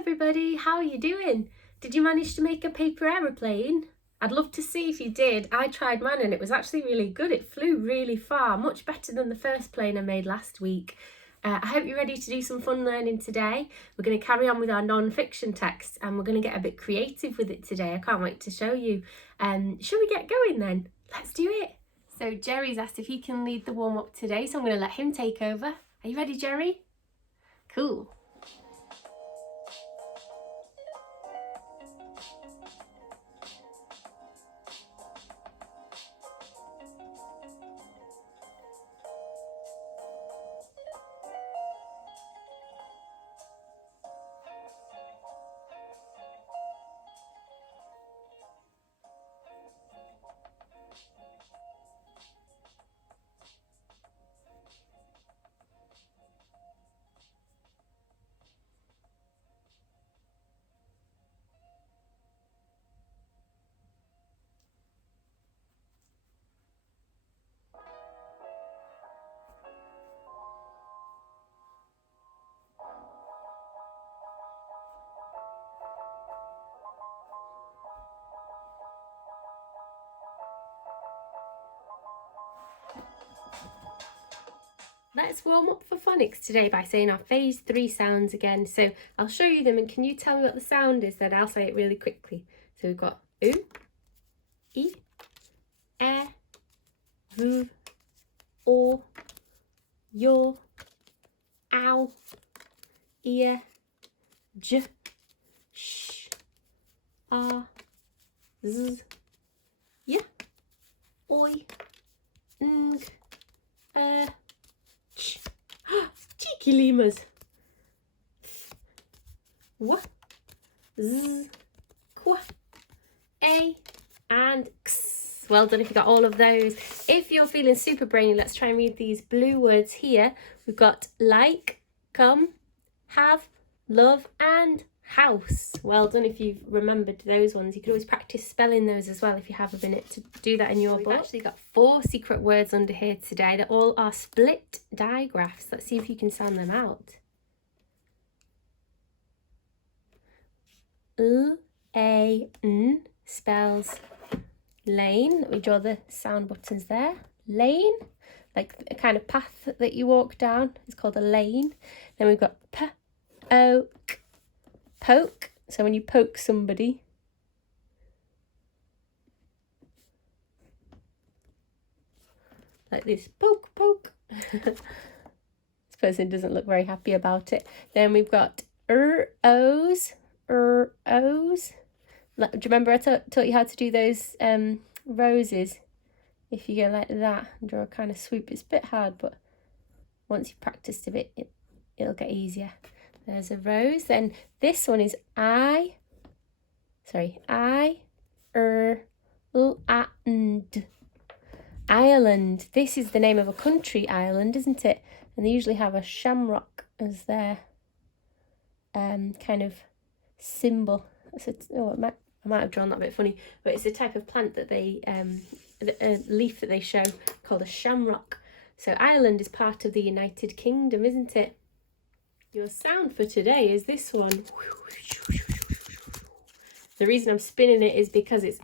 everybody, how are you doing? Did you manage to make a paper aeroplane? I'd love to see if you did. I tried mine and it was actually really good. It flew really far, much better than the first plane I made last week. I hope you're ready to do some fun learning today. We're going to carry on with our non-fiction text and we're going to get a bit creative with it today. I can't wait to show you. Shall we get going then? Let's do it. So Jerry's asked if he can lead the warm-up today, so I'm going to let him take over. Are you ready, Jerry? Cool. Let's warm up for phonics today by saying our phase 3 sounds again. So I'll show you them and can you tell me what the sound is? Then I'll say it really quickly. So we've got oo, e, v, o, yo, ow, ear, j, sh, z, y, oi, ng, cheeky lemurs. W, z, qu, a, and x. Well done if you got all of those. If you're feeling super brainy, let's try and read these blue words here. We've got like, come, have, love, and house. Well done if you've remembered those ones. You could always practice spelling those as well if you have a minute to do that in your book. We've actually got 4 secret words under here today that all are split digraphs. Let's see if you can sound them out. L-A-N spells lane. We draw the sound buttons there. Lane, like a kind of path that you walk down, is called a lane. Then we've got p-o-k, poke. So when you poke somebody, like this, poke, poke. This person doesn't look very happy about it. Then we've got O's. O's. Do you remember I taught you how to do those roses? If you go like that and draw a kind of swoop, it's a bit hard, but once you've practiced a bit, it'll get easier. There's a rose. Then this one is Ireland. Ireland. This is the name of a country, Ireland, isn't it? And they usually have a shamrock as their kind of symbol. I might have drawn that a bit funny, but it's a type of plant that they, a leaf that they show called a shamrock. So Ireland is part of the United Kingdom, isn't it? Your sound for today is this one. The reason I'm spinning it is because it's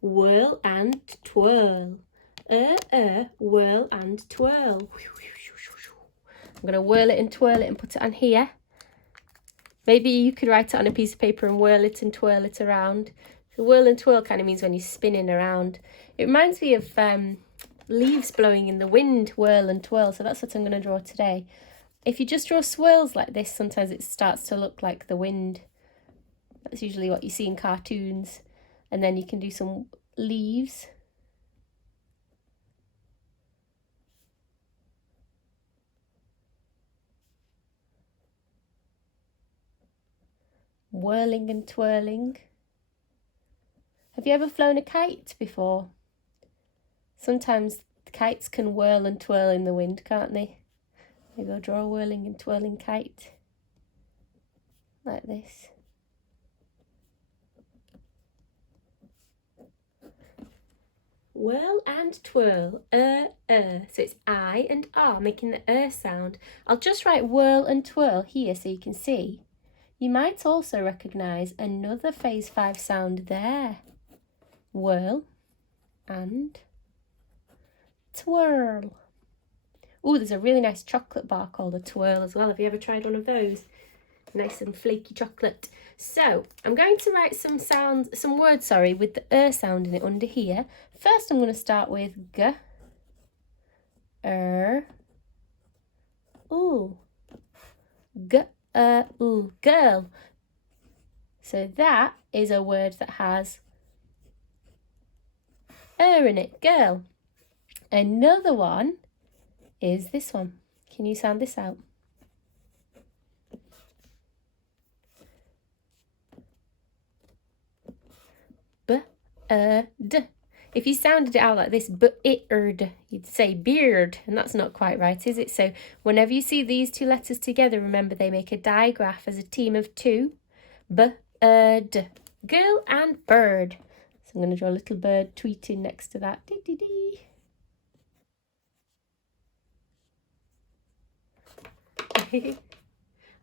whirl and twirl. Whirl and twirl. I'm going to whirl it and twirl it and put it on here. Maybe you could write it on a piece of paper and whirl it and twirl it around. So whirl and twirl kind of means when you're spinning around. It reminds me of leaves blowing in the wind, whirl and twirl. So that's what I'm going to draw today. If you just draw swirls like this, sometimes it starts to look like the wind. That's usually what you see in cartoons. And then you can do some leaves. Whirling and twirling. Have you ever flown a kite before? Sometimes the kites can whirl and twirl in the wind, can't they? Maybe I'll draw a whirling and twirling kite. Like this. Whirl and twirl, So it's I and R, making the sound. I'll just write whirl and twirl here so you can see. You might also recognise another phase 5 sound there. Whirl and twirl. Oh, there's a really nice chocolate bar called a twirl as well. Have you ever tried one of those? Nice and flaky chocolate. So I'm going to write some words, with the sound in it under here. First, I'm going to start with g, ooh, g, ooh, girl. So that is a word that has in it, girl. Another one is this one. Can you sound this out? B-d. If you sounded it out like this, b-ird, you'd say beard, and that's not quite right, is it? So whenever you see these two letters together, remember they make a digraph as a team of two. B-d. Girl and bird. So I'm going to draw a little bird tweeting next to that. Dee, dee, dee.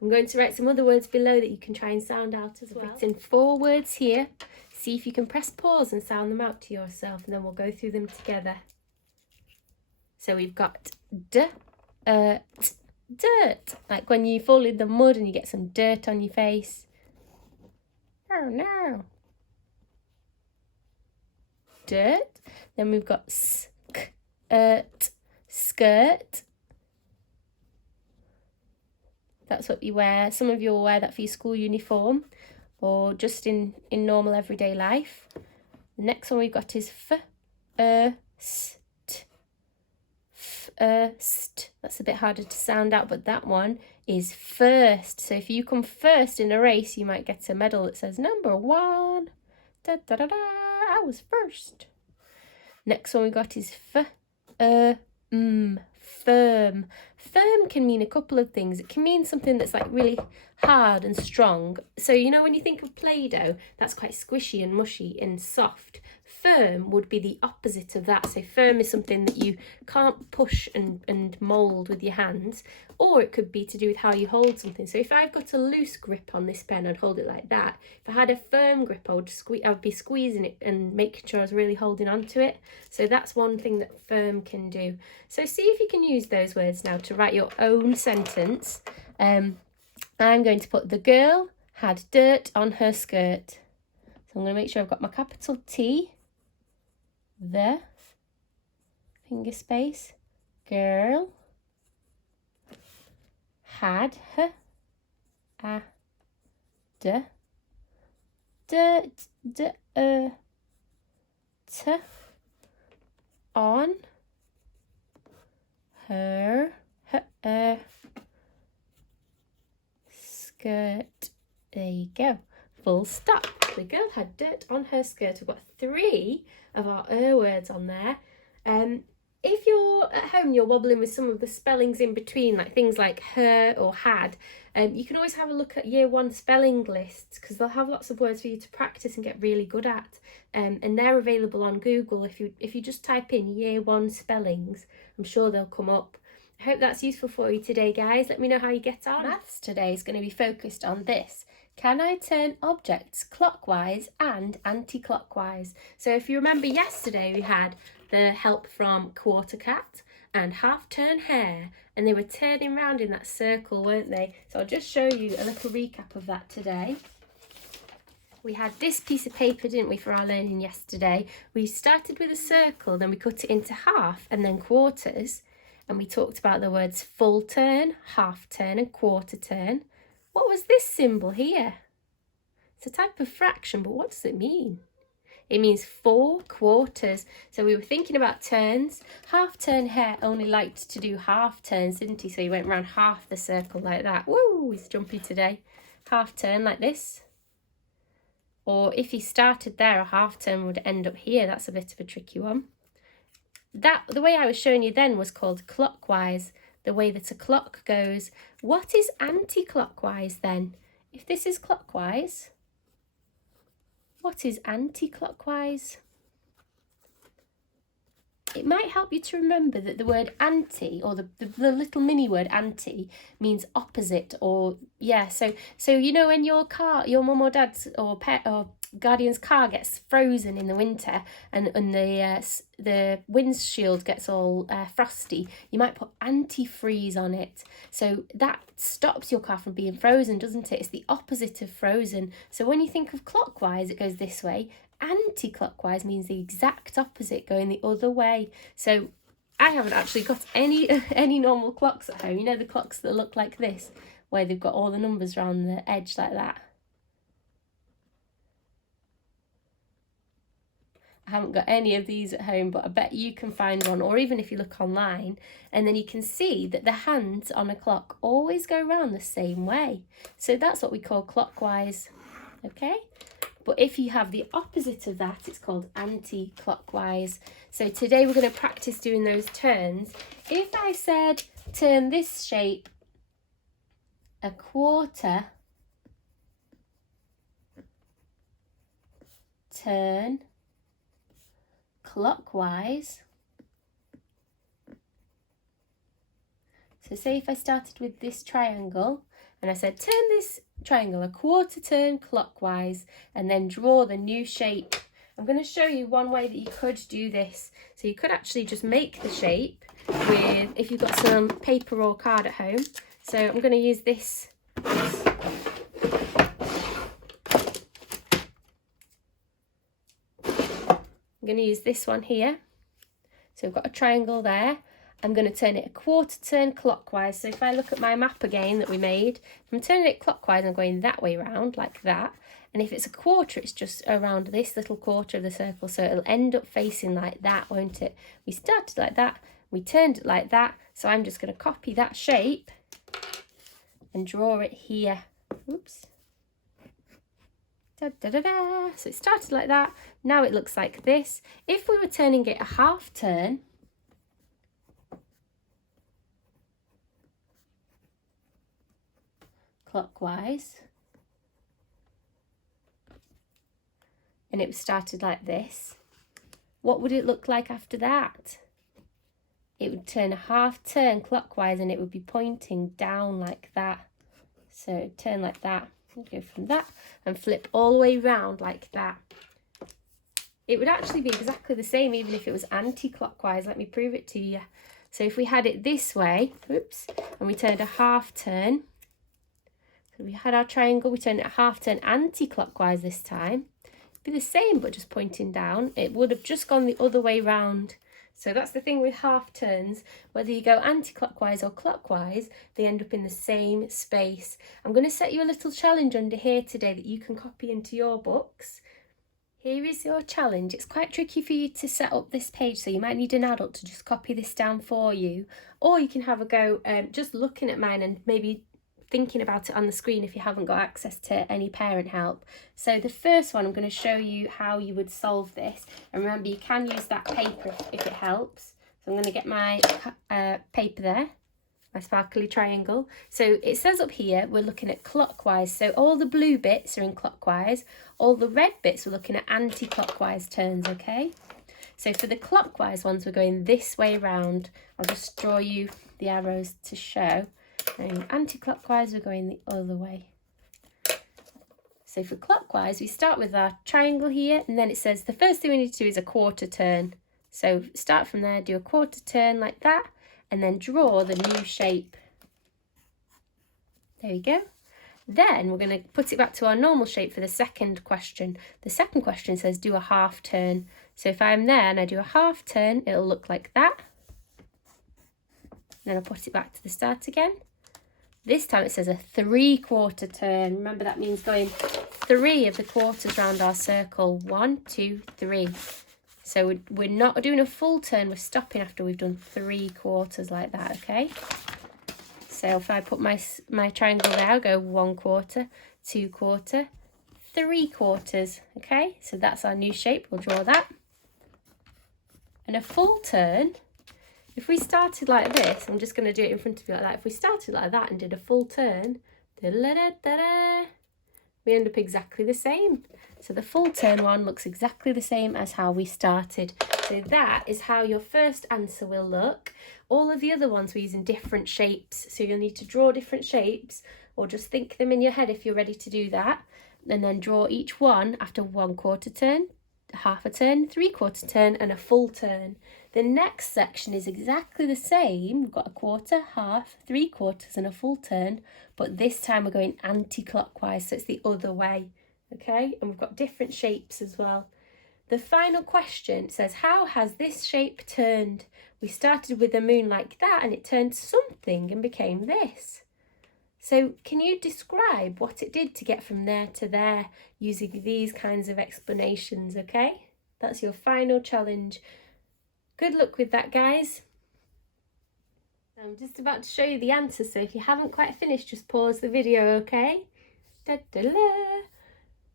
I'm going to write some other words below that you can try and sound out as well. I've written 4 words here. See if you can press pause and sound them out to yourself, and then we'll go through them together. So we've got dirt, like when you fall in the mud and you get some dirt on your face. Oh no. Dirt. Then we've got skirt. That's what you wear. Some of you will wear that for your school uniform or just in normal everyday life. The next one we've got is first. That's a bit harder to sound out, but that one is first. So if you come first in a race, you might get a medal that says number 1. Da, da, da, da, I was first. Next one we got is firm. Firm can mean a couple of things. It can mean something that's like really hard and strong. So you know when you think of Play-Doh, that's quite squishy and mushy and soft. Firm would be the opposite of that. So firm is something that you can't push and mould with your hands, or it could be to do with how you hold something. So if I've got a loose grip on this pen, I'd hold it like that. If I had a firm grip, I would be squeezing it and making sure I was really holding on to it. So that's one thing that firm can do. So see if you can use those words now to write your own sentence. I'm going to put the girl had dirt on her skirt. So I'm going to make sure I've got my capital T, the finger space, girl had her dirt on her skirt. There you go. Full stop. The girl had dirt on her skirt. We've got 3 of our words on there. If you're at home, you're wobbling with some of the spellings in between, like things like her or had, you can always have a look at year 1 spelling lists, because they'll have lots of words for you to practice and get really good at. And they're available on Google. If you just type in year 1 spellings, I'm sure they'll come up. I hope that's useful for you today, guys. Let me know how you get on. Maths today is going to be focused on this. Can I turn objects clockwise and anti-clockwise? So if you remember yesterday, we had the help from Quarter Cat and Half Turn Hare, and they were turning round in that circle, weren't they? So I'll just show you a little recap of that today. We had this piece of paper, didn't we, for our learning yesterday? We started with a circle, then we cut it into half and then quarters, and we talked about the words full turn, half turn and quarter turn. What was this symbol here? It's a type of fraction, but what does it mean? It means 4 quarters. So we were thinking about turns. Half Turn Hare only liked to do half turns, didn't he? So he went around half the circle like that. Woo, he's jumpy today. Half turn like this. Or if he started there, a half turn would end up here. That's a bit of a tricky one. The way I was showing you then was called clockwise, the way that a clock goes. What is anti-clockwise then? If this is clockwise, what is anti-clockwise? it might help you to remember that the word anti, or the little mini word anti, means opposite, or yeah. So you know, when your mum or dad's or pet or guardian's car gets frozen in the winter, and the windshield gets all frosty, you might put antifreeze on it. So that stops your car from being frozen, doesn't it? It's the opposite of frozen. So when you think of clockwise, it goes this way. Anti-clockwise means the exact opposite, going the other way. So I haven't actually got any normal clocks at home. You know, the clocks that look like this, where they've got all the numbers around the edge like that. I haven't got any of these at home, but I bet you can find one, or even if you look online, and then you can see that the hands on a clock always go round the same way. So that's what we call clockwise, okay? But if you have the opposite of that, it's called anti-clockwise. So today we're going to practice doing those turns. If I said turn this shape a quarter, turn clockwise. So say if I started with this triangle and I said turn this triangle a quarter turn clockwise and then draw the new shape. I'm going to show you one way that you could do this. So you could actually just make the shape with, if you've got some paper or card at home. So I'm going to use this. I'm going to use this one here. So we've got a triangle there. I'm going to turn it a quarter turn clockwise. So if I look at my map again that we made, if I'm turning it clockwise, I'm going that way round, like that. And if it's a quarter, it's just around this little quarter of the circle. So it'll end up facing like that, won't it? We started like that, we turned it like that. So I'm just going to copy that shape and draw it here. Oops. Da, da, da, da. So it started like that. Now it looks like this. If we were turning it a half turn, clockwise, and it was started like this, what would it look like after that? It would turn a half turn clockwise and it would be pointing down like that. So turn like that, go from that and flip all the way round like that. It would actually be exactly the same even if it was anti-clockwise. Let me prove it to you. So if we had it this way, oops, and we turned a half turn, so we had our triangle, we turned it a half turn anti-clockwise this time. It'd be the same but just pointing down. It would have just gone the other way round. So that's the thing with half turns, whether you go anti-clockwise or clockwise, they end up in the same space. I'm going to set you a little challenge under here today that you can copy into your books. Here is your challenge. It's quite tricky for you to set up this page, so you might need an adult to just copy this down for you. Or you can have a go just looking at mine and maybe thinking about it on the screen if you haven't got access to any parent help. So the first one, I'm going to show you how you would solve this. And remember, you can use that paper if it helps. So I'm going to get my paper there, my sparkly triangle. So it says up here, we're looking at clockwise. So all the blue bits are in clockwise. All the red bits, we're looking at anti-clockwise turns, okay? So for the clockwise ones, we're going this way around. I'll just draw you the arrows to show. And anti-clockwise, we're going the other way. So for clockwise, we start with our triangle here, and then it says the first thing we need to do is a quarter turn. So start from there, do a quarter turn like that, and then draw the new shape. There you go. Then we're going to put it back to our normal shape for the second question. The second question says do a half turn. So if I'm there and I do a half turn, it'll look like that. Then I'll put it back to the start again. This time it says a 3/4 turn. Remember, that means going 3 of the quarters round our circle. 1, 2, 3. So we're not doing a full turn, we're stopping after we've done 3/4 like that, okay? So if I put my triangle there, I'll go 1/4, 2/4, 3/4, okay? So that's our new shape, we'll draw that. And a full turn, if we started like this, I'm just going to do it in front of you like that. If we started like that and did a full turn, we end up exactly the same. So the full turn one looks exactly the same as how we started. So So that is how your first answer will look. All of the other ones we're using different shapes. So you'll need to draw different shapes, or just think them in your head if you're ready to do that. And then draw each one after 1/4 turn, half a turn, 3/4 turn, and a full turn. The next section is exactly the same. We've got a quarter, half, 3/4, and a full turn, but this time we're going anti-clockwise, so it's the other way. Okay, and we've got different shapes as well. The final question says, how has this shape turned? We started with a moon like that and it turned something and became this. So can you describe what it did to get from there to there using these kinds of explanations, okay? That's your final challenge. Good luck with that, guys. I'm just about to show you the answer, so if you haven't quite finished, just pause the video, okay? Da-da-da.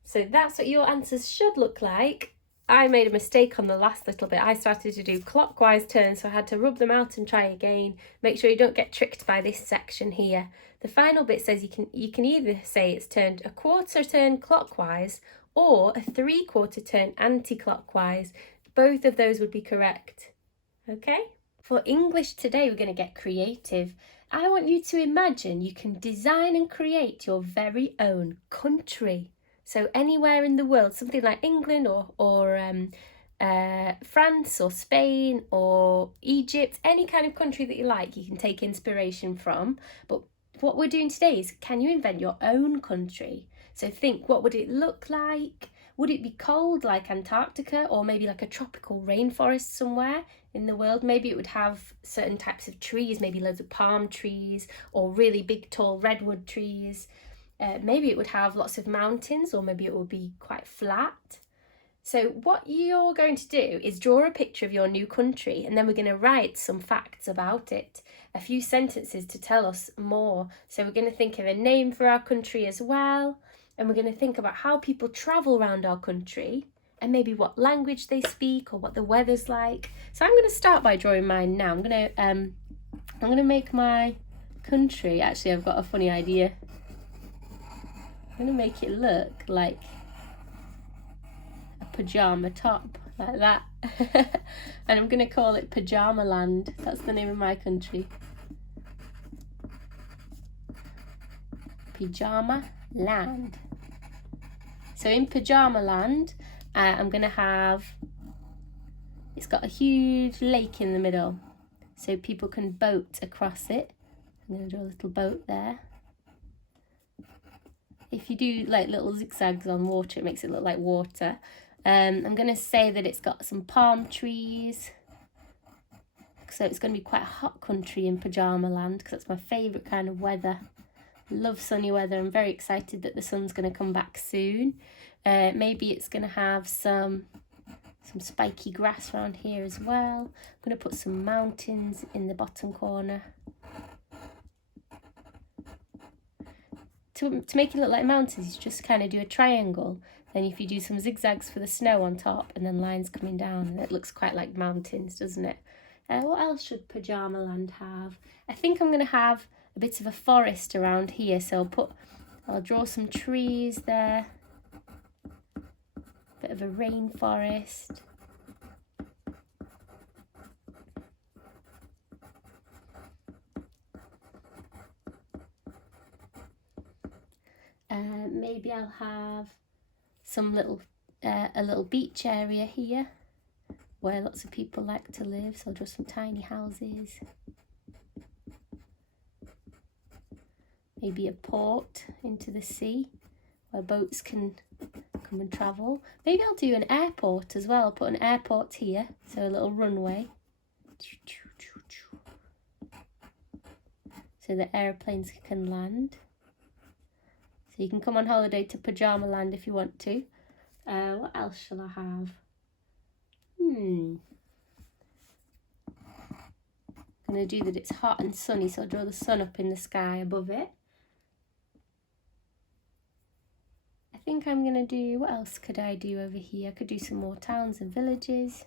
So that's what your answers should look like. I made a mistake on the last little bit. I started to do clockwise turns, so I had to rub them out and try again. Make sure you don't get tricked by this section here. The final bit says you can either say it's turned a quarter turn clockwise or a 3/4 turn anti-clockwise. Both of those would be correct. Okay? For English today, we're going to get creative. I want you to imagine you can design and create your very own country. So anywhere in the world, something like England or France or Spain or Egypt, any kind of country that you like, you can take inspiration from. But what we're doing today is, can you invent your own country? So think, what would it look like? Would it be cold like Antarctica, or maybe like a tropical rainforest somewhere in the world? Maybe it would have certain types of trees, maybe loads of palm trees or really big tall redwood trees. Maybe it would have lots of mountains, or maybe it would be quite flat. So what you're going to do is draw a picture of your new country, and then we're going to write some facts about it, a few sentences to tell us more. So we're going to think of a name for our country as well, and we're going to think about how people travel around our country, and maybe what language they speak or what the weather's like. So I'm going to start by drawing mine now. I'm going to make my country. Actually, I've got a funny idea. I'm going to make it look like a pajama top, like that. And I'm going to call it Pyjama Land. That's the name of my country. Pyjama Land. So in Pyjama Land, I'm going to have, it's got a huge lake in the middle, so people can boat across it. I'm going to draw a little boat there. If you do like little zigzags on water, it makes it look like water. I'm going to say that it's got some palm trees. So it's going to be quite a hot country in Pyjama Land, because that's my favourite kind of weather. Love sunny weather. I'm very excited that the sun's going to come back soon. Maybe it's going to have some spiky grass around here as well. I'm going to put some mountains in the bottom corner. To make it look like mountains, you just kind of do a triangle. Then if you do some zigzags for the snow on top and then lines coming down, and it looks quite like mountains, doesn't it? What else should Pyjama Land have? I think I'm going to have a bit of a forest around here, so I'll draw some trees there. Bit of a rainforest. Maybe I'll have some a little beach area here where lots of people like to live, so I'll draw some tiny houses. Maybe a port into the sea where boats can come and travel. Maybe I'll do an airport as well, put an airport here, so a little runway. So that airplanes can land. So you can come on holiday to Pyjama Land if you want to. What else shall I have? I'm going to do that it's hot and sunny, so I'll draw the sun up in the sky above it. I think I'm going to do, what else could I do over here? I could do some more towns and villages.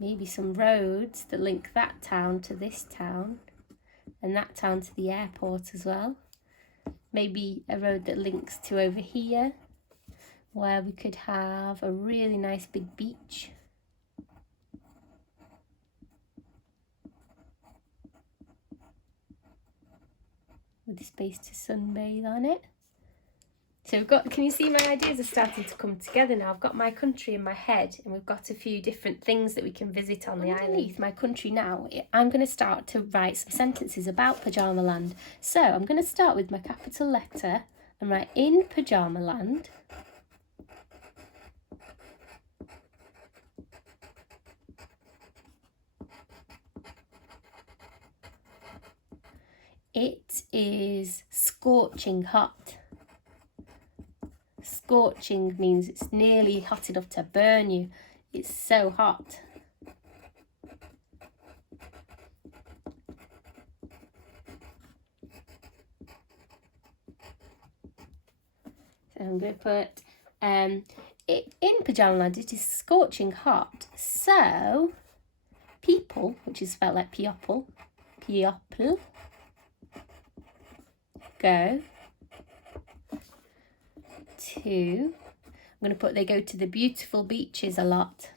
Maybe some roads that link that town to this town, and that town to the airport as well. Maybe a road that links to over here. where we could have a really nice big beach. With the space to sunbathe on it. So we've got, can you see my ideas are starting to come together now? I've got my country in my head, and we've got a few different things that we can visit on the island. Underneath my country now, I'm going to start to write some sentences about Pyjama Land. So I'm going to start with my capital letter and write in Pyjama Land. It is scorching hot. Scorching means it's nearly hot enough to burn you. It's so hot. So I'm going to put in Pyjama Land, it is scorching hot. So people, which is spelled like people, go to, I'm going to put they go to the beautiful beaches a lot.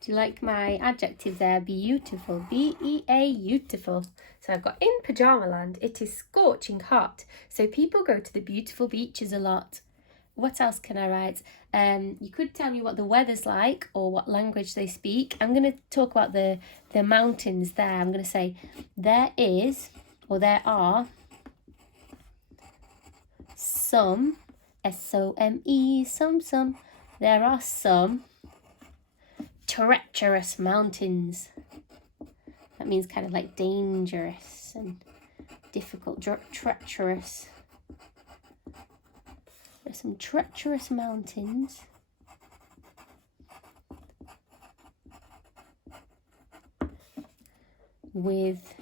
Do you like my adjective there? Beautiful. beautiful. So I've got in Pyjama Land, it is scorching hot. So people go to the beautiful beaches a lot. What else can I write? You could tell me what the weather's like or what language they speak. I'm going to talk about the mountains there. I'm going to say there is, or there are, some, S-O-M-E, some, there are some treacherous mountains. That means kind of like dangerous and difficult, treacherous. There's some treacherous mountains. With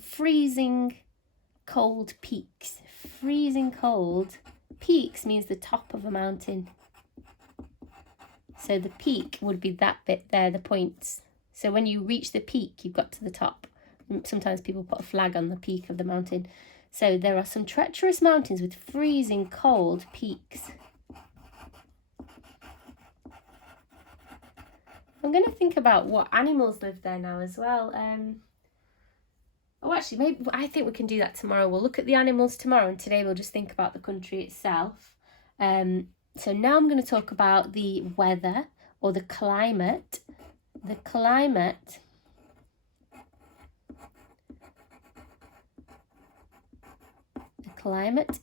freezing cold peaks. Freezing cold. Peaks means the top of a mountain. So the peak would be that bit there, the points. So when you reach the peak, you've got to the top. Sometimes people put a flag on the peak of the mountain. So there are some treacherous mountains with freezing cold peaks. I'm going to think about what animals live there now as well. Oh, actually, maybe I think we can do that tomorrow. We'll look at the animals tomorrow, and today we'll just think about the country itself. So now I'm going to talk about the weather or the climate. The climate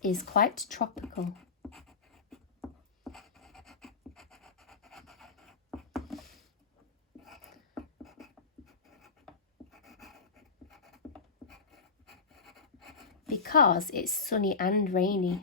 is quite tropical. Because it's sunny and rainy.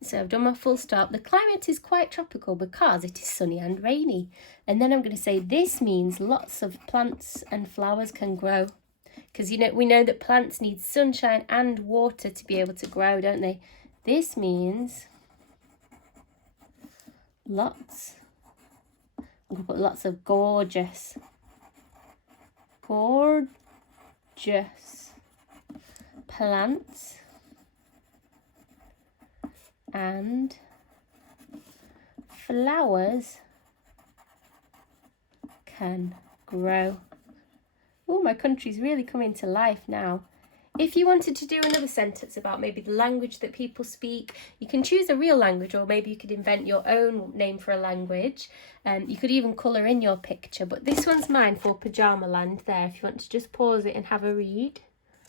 So I've done my full stop. The climate is quite tropical because it is sunny and rainy. And then I'm going to say this means lots of plants and flowers can grow. Because we know that plants need sunshine and water to be able to grow, don't they? This means lots. I'm going to put lots of gorgeous plants and flowers can grow. Oh, my country's really coming to life now. If you wanted to do another sentence about maybe the language that people speak, you can choose a real language, or maybe you could invent your own name for a language. You could even colour in your picture, but this one's mine for Pyjama Land there, if you want to just pause it and have a read.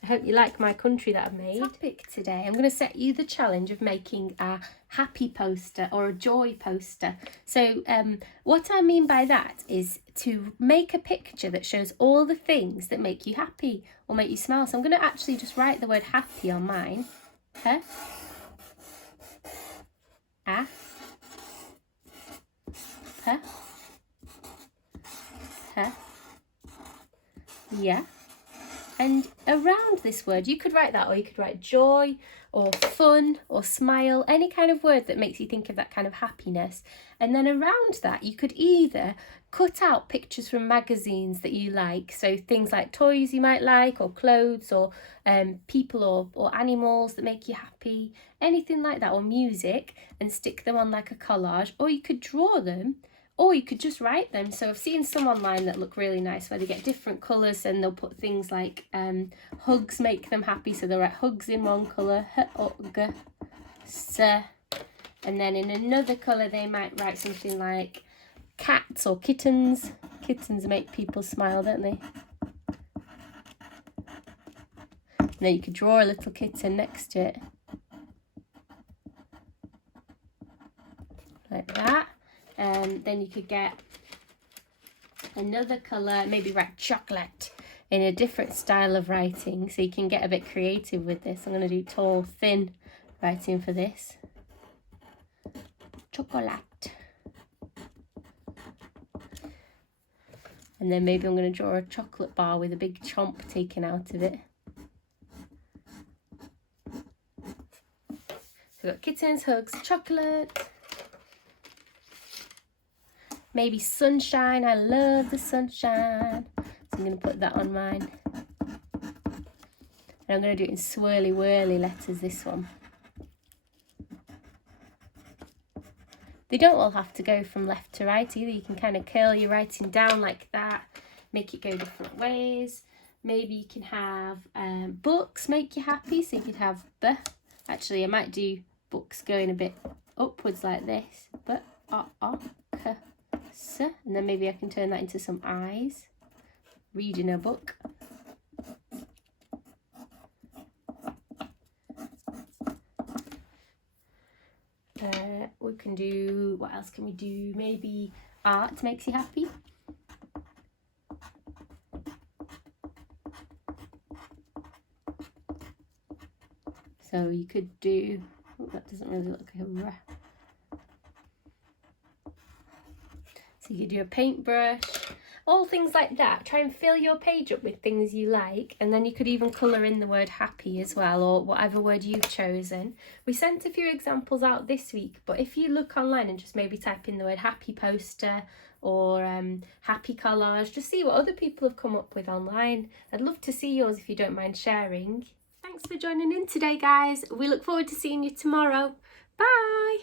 I hope you like my country that I've made. Topic today, I'm going to set you the challenge of making a happy poster or a joy poster. So what I mean by that is to make a picture that shows all the things that make you happy or make you smile. So I'm going to actually just write the word happy on mine. Huh? Ah. Huh? Huh? Yeah. And around this word, you could write that, or you could write joy or fun or smile, any kind of word that makes you think of that kind of happiness. And then around that, you could either cut out pictures from magazines that you like, so things like toys you might like, or clothes, or people or animals that make you happy, anything like that, or music, and stick them on like a collage, or you could draw them. Or you could just write them. So I've seen some online that look really nice where they get different colours and they'll put things like hugs make them happy. So they'll write hugs in one colour, hug, s. And then in another colour they might write something like cats or kittens. Kittens make people smile, don't they? And then you could draw a little kitten next to it. Like that. Then you could get another colour, maybe write chocolate in a different style of writing, so you can get a bit creative with this. I'm going to do tall, thin writing for this. Chocolate. And then maybe I'm going to draw a chocolate bar with a big chomp taken out of it. So we've got kittens, hugs, chocolate. Maybe sunshine. I love the sunshine. So I'm going to put that on mine. And I'm going to do it in swirly whirly letters, this one. They don't all have to go from left to right either. You can kind of curl your writing down like that. Make it go different ways. Maybe you can have books make you happy. So you could have b. Actually, I might do books going a bit upwards like this. But, k. And then maybe I can turn that into some eyes, reading a book. We can do, what else can we do? Maybe art makes you happy. So you could do, oh, that doesn't really look like a So you could do a paintbrush, all things like that. Try and fill your page up with things you like, and then you could even colour in the word happy as well, or whatever word you've chosen. We sent a few examples out this week, but if you look online and just maybe type in the word happy poster or happy collage, just see what other people have come up with online. I'd love to see yours if you don't mind sharing. Thanks for joining in today, guys. We look forward to seeing you tomorrow. Bye!